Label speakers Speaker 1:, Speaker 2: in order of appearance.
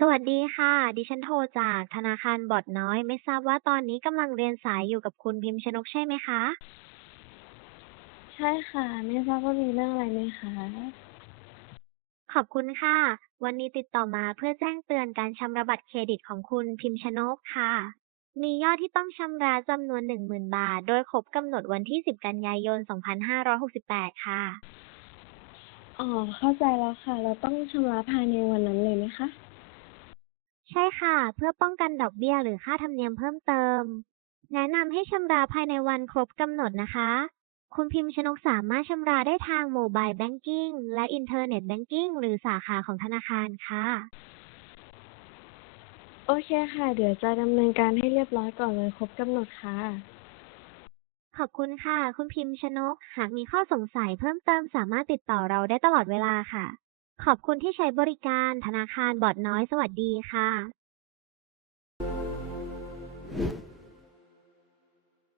Speaker 1: สวัสดีค่ะ ดิฉันโทรจากธนาคารบอทน้อย ไม่ทราบว่าตอนนี้กำลังเรียนสายอยู่กับคุณพิมพ์ชนกใช่ไหมคะ?
Speaker 2: ใช่ค่ะ ไม่ทราบว่ามีเรื่องอะไรไหมคะ?
Speaker 1: ขอบคุณค่ะ วันนี้ติดต่อมาเพื่อแจ้งเตือนการชำระบัตรเครดิตของคุณพิมพ์ชนกค่ะ มียอดที่ต้องชำระจำนวน 10,000 บาท โดยครบกำหนดวันที่ 10 กันยายน 2568 ค่ะ
Speaker 2: อ๋อ เข้าใจแล้วค่ะ เราต้องชำระภายในวันนั้นเลยไหมคะ?
Speaker 1: ใช่ค่ะ เพื่อป้องกันดอกเบี้ยหรือค่าธรรมเนียมเพิ่มเติม แนะนำให้ชำระภายในวันครบกำหนดนะคะ คุณพิมพ์ชนกสามารถชำระได้ทางโมบายแบงกิงและอินเทอร์เน็ตแบงกิงหรือสาขาของธนาคารค่ะ
Speaker 2: โอเคค่ะ เดี๋ยวจะดำเนินการให้เรียบร้อยก่อนวันครบกำหนดค่ะ
Speaker 1: ขอบคุณค่ะ คุณพิมพ์ชนก หากมีข้อสงสัยเพิ่มเติมสามารถติดต่อเราได้ตลอดเวลาค่ะ ขอบคุณที่ใช้บริการธนาคารบอดน้อยสวัสดีค่ะ